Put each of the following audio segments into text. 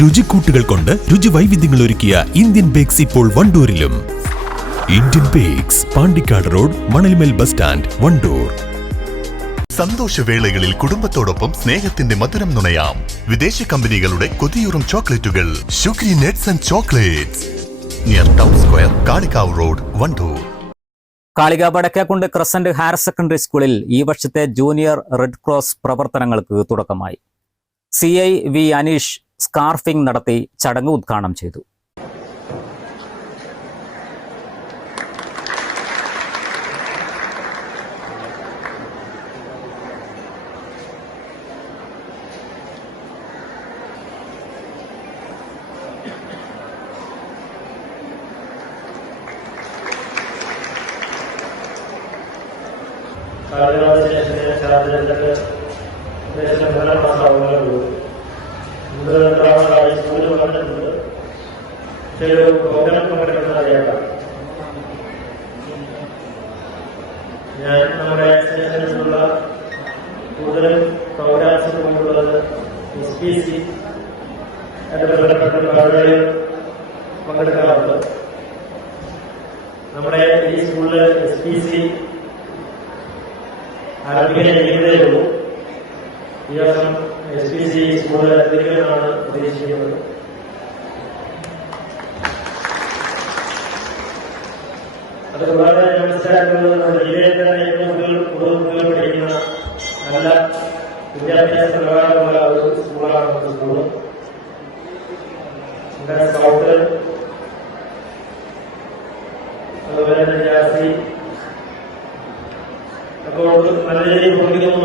രുചിക്കൂട്ടുകൾ കൊണ്ട് രുചി വൈവിധ്യങ്ങൾ ഒരുക്കിയ ഇന്ത്യൻ ബേക്സ് ഇപ്പോൾ വണ്ടൂരിലും. Indian Bakes Pandikkad road Manalmel bus stand Wandoor. സന്തോഷവേളകളിൽ കുടുംബത്തോടൊപ്പം സ്നേഹത്തിന്റെ മധുരം നുണയാം. വിദേശ കമ്പനികളുടെ കൊതിയൂറും ചോക്ലേറ്റുകൾ. ഷുഗ്രി nets and chocolates. Near town square Kalikavu road Wandoor. കാളിക Vadakkekund crescent higher secondary സ്കൂളിൽ ഈ വർഷത്തെ ജൂനിയർ റെഡ് ക്രോസ് പ്രവർത്തനങ്ങൾക്ക് തുടക്കമായി. C I V Aneesh scarfing നടത്തി ചടങ്ങ് ഉദ്ഘാടനം ചെയ്തു. സാധ്യതകൾ ഏകദേശം മൂന്നര മാസമാവുന്നുള്ളൂ ചില പ്രോഗ്രാം പങ്കെടുക്കുന്നത് അറിയാം ഞാൻ നമ്മുടെ സ്റ്റേഷനിലുള്ള കൂടുതൽ പ്രോഗ്രാംസ് കൊണ്ടുള്ളത് എസ് പി സി എന്റെ ബന്ധപ്പെട്ട പരിപാടികളിൽ പങ്കെടുക്കാറുണ്ട്. നമ്മുടെ ഈ സ്കൂളിൽ എസ് പി സി ആരംഭിക്കാൻ ചെയ്യുന്നതേ ഉള്ളൂ. ഈ വർഷം എസ് പി സി സ്കൂളിൽ എത്തിക്കുമെന്നാണ് ഉദ്ദേശിക്കുന്നത്. അത് ഞാൻ മനസ്സിലാക്കുന്നത് നമ്മുടെ ഏറ്റവും കൂടുതൽ കൂടുതൽ പഠിക്കുന്ന നല്ല വിദ്യാഭ്യാസ നിലവാരമുള്ള ഒരു സ്കൂളാണ് നമ്മുടെ സ്കൂൾ. നമ്മുടെ സ്കൗട്ട് അതുപോലെ തന്നെ ജാസി. അപ്പോൾ നല്ല രീതിയിൽ പ്രവർത്തിക്കുന്നു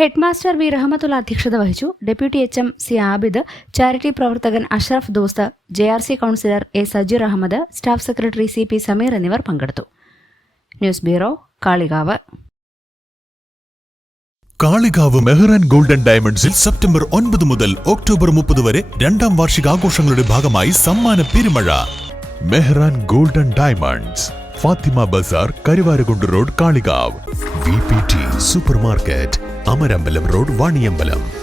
മനസ്സിലാക്കും ഹെഡ്മാസ്റ്റർ വി. അധ്യക്ഷത വഹിച്ചു. Deputy H. M. C. Abid charity പ്രവർത്തകൻ Ashraf Dost J R C councillor A. Sajeer Ahmed staff secretary C. P. Sameer എന്നിവർ പങ്കെടുത്തു. News bureau Kalikavu. Kalikavu Mehran golden ഡയമണ്ട്സിൽ സെപ്റ്റംബർ ഒൻപത് മുതൽ ഒക്ടോബർ മുപ്പത് വരെ രണ്ടാം വാർഷികാഘോഷങ്ങളുടെ ഭാഗമായി സമ്മാന പെരുമഴ. Mehran golden diamonds. Fathima Bazar Karuvarakundu road Kalikavu. V P T supermarket Amarambalam road Vaniyambalam.